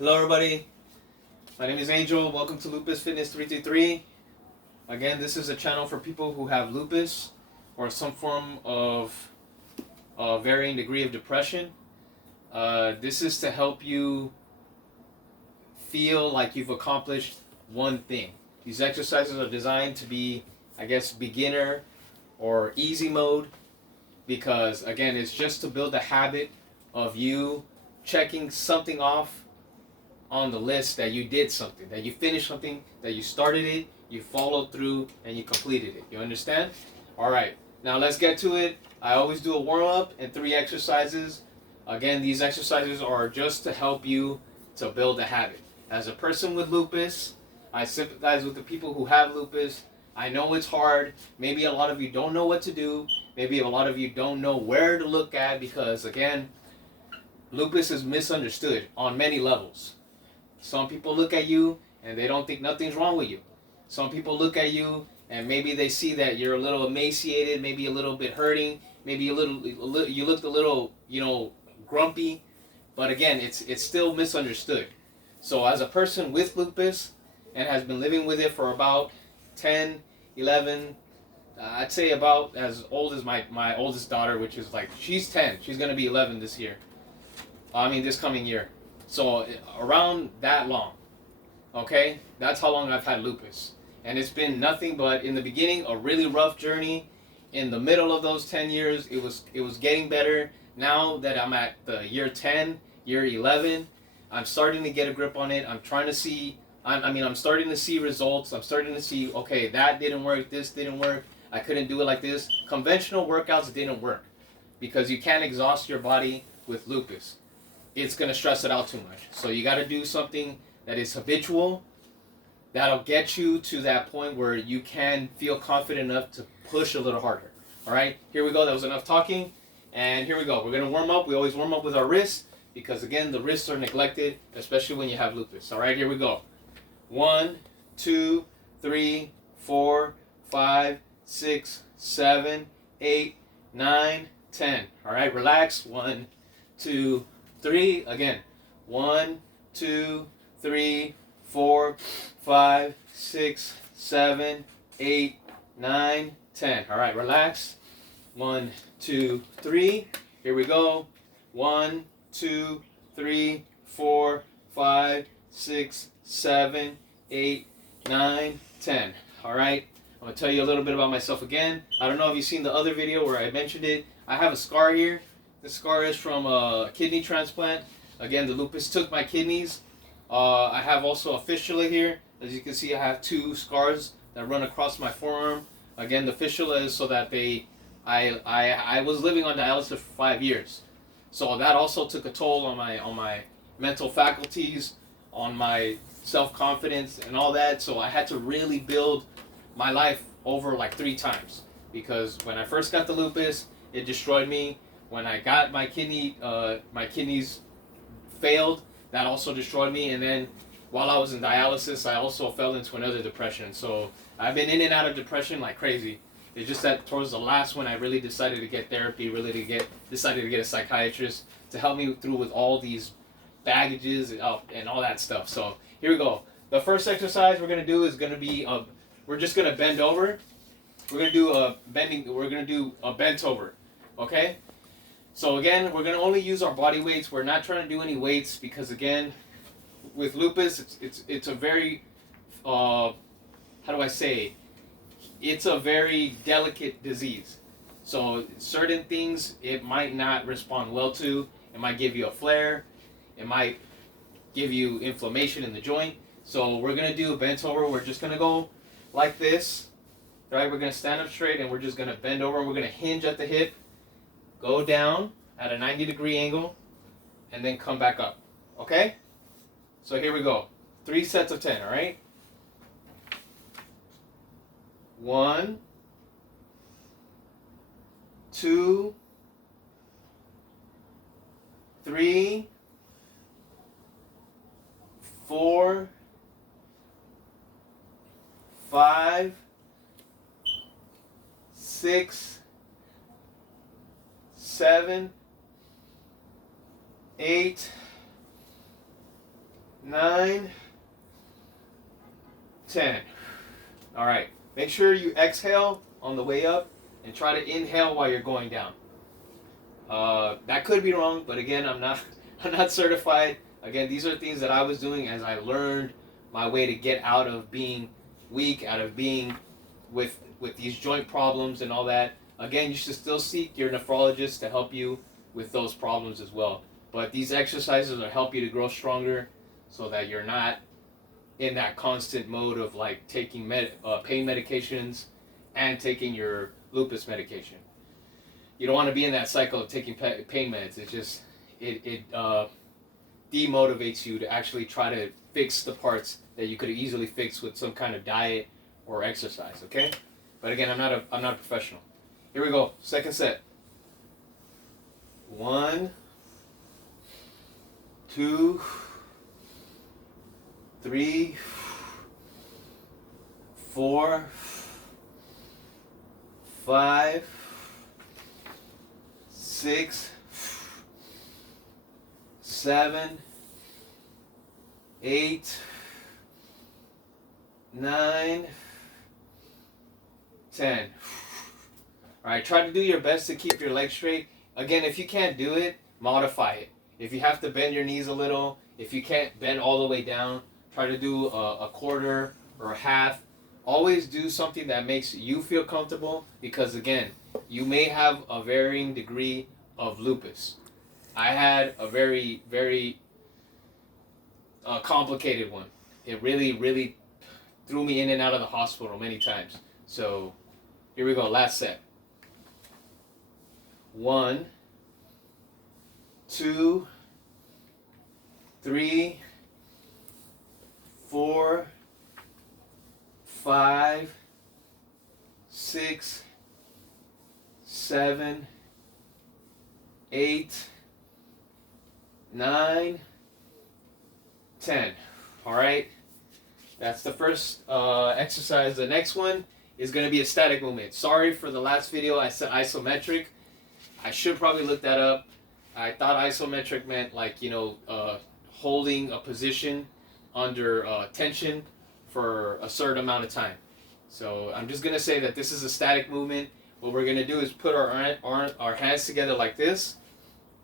Hello everybody, my name is Angel. Welcome to Lupus Fitness 333. Again, this is a channel for people who have lupus or some form of varying degree of depression. This is to help you feel like you've accomplished one thing. These exercises are designed to be, I guess, beginner or easy mode, because again, it's just to build a habit of you checking something off on the list, that you did something, that you finished something, that you started it, you followed through, and you completed it. You understand? All right, now let's get to it. I always do a warm-up and 3 exercises. Again, these exercises are just to help you to build a habit. As a person with lupus, I sympathize with the people who have lupus. I know it's hard. Maybe a lot of you don't know what to do. Maybe a lot of you don't know where to look at, because again, lupus is misunderstood on many levels. Some people look at you and they don't think nothing's wrong with you. Some people look at you and maybe they see that you're a little emaciated, maybe a little bit hurting, maybe you looked a little, grumpy. But again, it's still misunderstood. So as a person with lupus and has been living with it for about 10, 11, I'd say about as old as my oldest daughter, which is like, she's 10. She's going to be 11 this year. This coming year. So around that long, okay? That's how long I've had lupus. And it's been nothing but, in the beginning, a really rough journey. In the middle of those 10 years, it was getting better. Now that I'm at the year 10, year 11, I'm starting to get a grip on it. I'm trying to see, I'm starting to see results. I'm starting to see, okay, that didn't work, this didn't work. I couldn't do it like this. Conventional workouts didn't work because you can't exhaust your body with lupus. It's going to stress it out too much. So you got to do something that is habitual, that'll get you to that point where you can feel confident enough to push a little harder. All right, here we go. That was enough talking. And here we go. We're going to warm up. We always warm up with our wrists because, again, the wrists are neglected, especially when you have lupus. All right, here we go. 1, 2, 3, 4, 5, 6, 7, 8, 9, 10. All right, relax. 1, 2, 3. Again. 1, 2, 3, 4, 5, 6, 7, 8, 9, 10. All right, relax. 1, 2, 3. Here we go. 1, 2, 3, 4, 5, 6, 7, 8, 9, 10. All right. I'm going to tell you a little bit about myself again. I don't know if you've seen the other video where I mentioned it. I have a scar here. This scar is from a kidney transplant. Again, the lupus took my kidneys. I have also a fistula here. As you can see, I have 2 scars that run across my forearm. Again, the fistula is so that I was living on dialysis for 5 years. So that also took a toll on my mental faculties, on my self-confidence and all that. So I had to really build my life over like 3 times, because when I first got the lupus, it destroyed me. When I got my kidneys failed, that also destroyed me. And then while I was in dialysis, I also fell into another depression. So I've been in and out of depression like crazy. It's just that towards the last one, I really decided to get therapy, decided to get a psychiatrist to help me through with all these baggages and all that stuff. So here we go. The first exercise we're going to do is going to be, we're just going to bend over. We're going to do a bent over, okay? So again, we're going to only use our body weights. We're not trying to do any weights because, again, with lupus, it's a very, how do I say, it's a very delicate disease. So certain things it might not respond well to. It might give you a flare. It might give you inflammation in the joint. So we're going to do a bent over. We're just going to go like this, right? We're going to stand up straight and we're just going to bend over. We're going to hinge at the hip. Go down at a 90-degree angle, and then come back up, okay? So here we go. 3 sets of 10, all right? 1, 2, 3, 4, 5, 6, 7, 8, 9, 10. All right. Make sure you exhale on the way up and try to inhale while you're going down. That could be wrong, but again, I'm not I'm not certified. Again, these are things that I was doing as I learned my way to get out of being weak, out of being with these joint problems and all that. Again, you should still seek your nephrologist to help you with those problems as well. But these exercises will help you to grow stronger so that you're not in that constant mode of like taking pain medications and taking your lupus medication. You don't want to be in that cycle of taking pain meds. It demotivates you to actually try to fix the parts that you could easily fix with some kind of diet or exercise. Okay, but again, I'm not a professional. Here we go. Second set. 1, 2, 3, 4, 5, 6, 7, 8, 9, 10. All right, try to do your best to keep your legs straight. Again, if you can't do it, modify it. If you have to bend your knees a little, if you can't bend all the way down, try to do a quarter or a half. Always do something that makes you feel comfortable, because again, you may have a varying degree of lupus. I had a very, very complicated one. It really, really threw me in and out of the hospital many times. So here we go, last set. 1, 2, 3, 4, 5, 6, 7, 8, 9, 10. All right, that's the first exercise. The next one is going to be a static movement. Sorry for the last video, I said isometric. I should probably look that up. I thought isometric meant like, holding a position under tension for a certain amount of time. So I'm just going to say that this is a static movement. What we're going to do is put our hands together like this,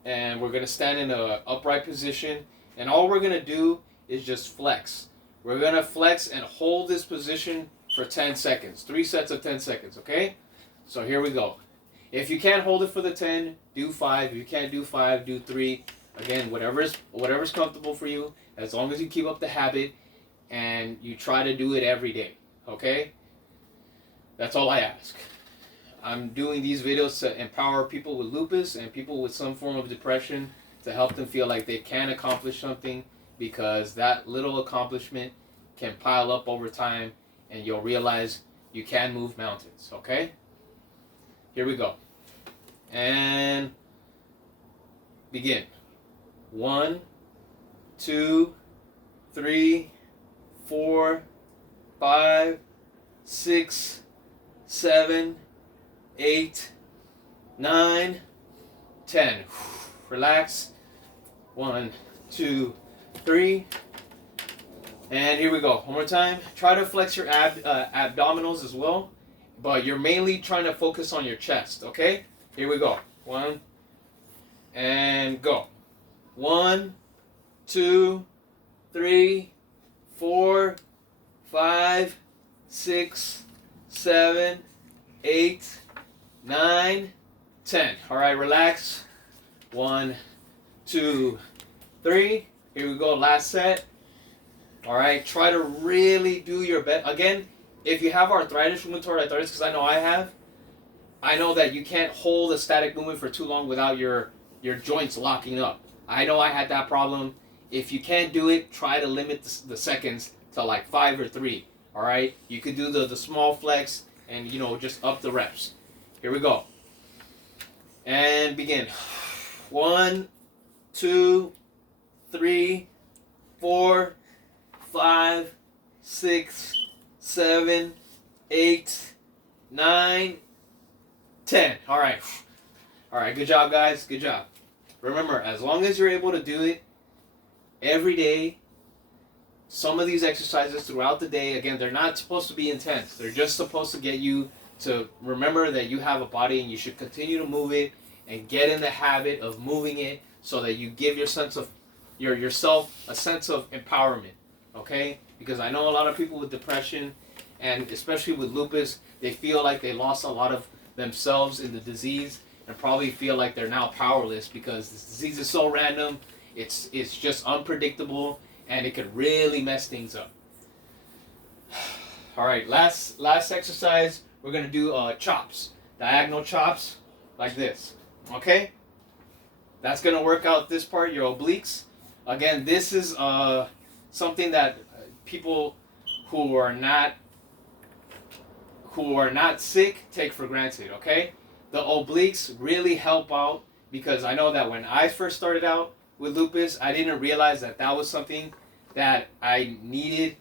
and we're going to stand in an upright position, and all we're going to do is just flex. We're going to flex and hold this position for 10 seconds. 3 sets of 10 seconds, okay? So here we go. If you can't hold it for the 10, do 5. If you can't do 5, do 3. Again, whatever's comfortable for you, as long as you keep up the habit and you try to do it every day, okay? That's all I ask. I'm doing these videos to empower people with lupus and people with some form of depression, to help them feel like they can accomplish something, because that little accomplishment can pile up over time and you'll realize you can move mountains, okay? Here we go. And begin. 1, 2, 3, 4, 5, 6, 7, 8, 9, 10. Relax. 1, 2, 3. And here we go. One more time. Try to flex your abdominals as well, but you're mainly trying to focus on your chest, okay? Here we go. 1, and go. 1, 2, 3, 4, 5, 6, 7, 8, 9, 10. All right, relax. 1, 2, 3. Here we go, last set. All right, try to really do your best. Again, if you have arthritis, rheumatoid arthritis, because I know I have, I know that you can't hold a static movement for too long without your joints locking up. I know I had that problem. If you can't do it, try to limit the seconds to like 5 or 3. All right, you could do the small flex and just up the reps. Here we go. And begin. 1, 2, 3, 4, 5, 6, 7, 8, 9, 10. All right. All right, good job, guys. Good job. Remember, as long as you're able to do it every day, some of these exercises throughout the day. Again, they're not supposed to be intense. They're just supposed to get you to remember that you have a body and you should continue to move it and get in the habit of moving it so that you give yourself a sense of empowerment. Okay? Because I know a lot of people with depression and especially with lupus, they feel like they lost a lot of themselves in the disease and probably feel like they're now powerless because this disease is so random, it's just unpredictable, and it could really mess things up. All right, last exercise, we're gonna do chops, diagonal chops, like this. Okay, that's gonna work out this part, your obliques. Again, this is something that people who are not sick take for granted. Okay, the obliques really help out because I know that when I first started out with lupus, I didn't realize that that was something that I needed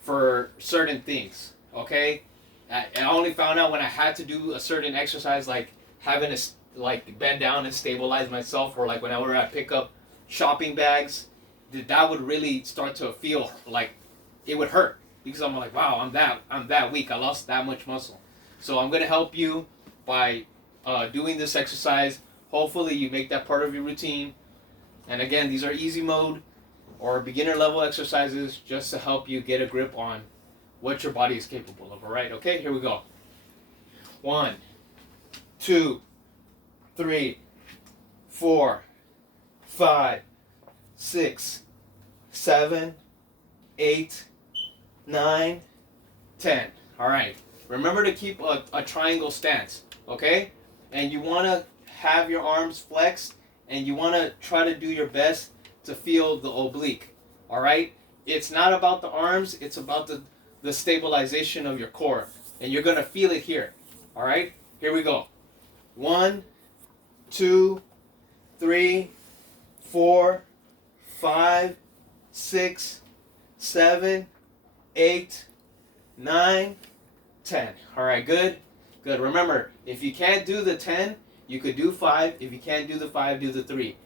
for certain things. Okay, I only found out when I had to do a certain exercise, like having to like bend down and stabilize myself, or like whenever I pick up shopping bags, that would really start to feel like it would hurt because I'm like, wow, I'm that weak. I lost that much muscle. So I'm gonna help you by doing this exercise. Hopefully you make that part of your routine. And again, these are easy mode or beginner level exercises just to help you get a grip on what your body is capable of. All right, okay, here we go. 1, 2, 3, 4, 5, 6, 7, 8, 9, 10. All right, remember to keep a triangle stance, okay? And you want to have your arms flexed and you want to try to do your best to feel the oblique. All right, it's not about the arms, it's about the stabilization of your core, and you're going to feel it here. All right, here we go. 1, 2, 3, 4, 5, 6, 7, 8, 9, 10. All right, good. Remember, if you can't do the 10, you could do 5. If you can't do the 5, do the 3.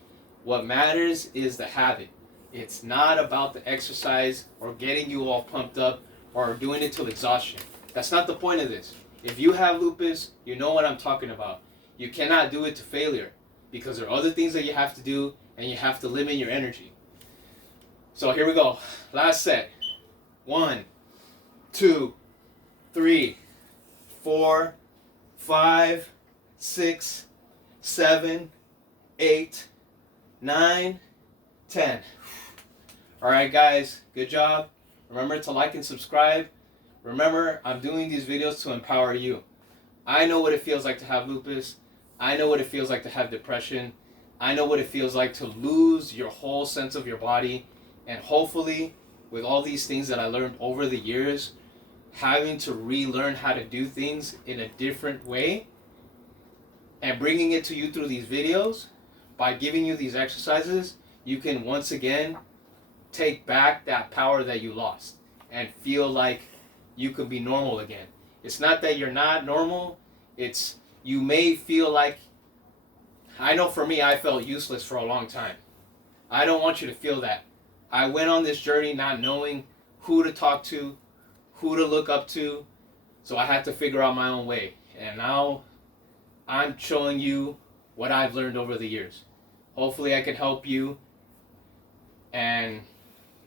What matters is the habit. It's not about the exercise or getting you all pumped up or doing it till exhaustion. That's not the point of this. If you have lupus, you know what I'm talking about. You cannot do it to failure because there are other things that you have to do and you have to limit your energy. So here we go. Last set. 1, 2, 3, 4, 5, 6, 7, 8, 9, 10. All right, guys, good job. Remember to like and subscribe. Remember, I'm doing these videos to empower you. I know what it feels like to have lupus. I know what it feels like to have depression. I know what it feels like to lose your whole sense of your body. And hopefully, with all these things that I learned over the years, having to relearn how to do things in a different way and bringing it to you through these videos, by giving you these exercises, you can once again take back that power that you lost and feel like you could be normal again. It's not that you're not normal, it's you may feel like, I know for me, I felt useless for a long time. I don't want you to feel that. I went on this journey not knowing who to talk to, who to look up to, so I had to figure out my own way. And now I'm showing you what I've learned over the years. Hopefully I can help you, and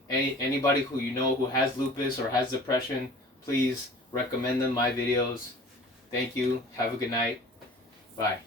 anybody who you know who has lupus or has depression, please recommend them my videos. Thank you. Have a good night. Bye.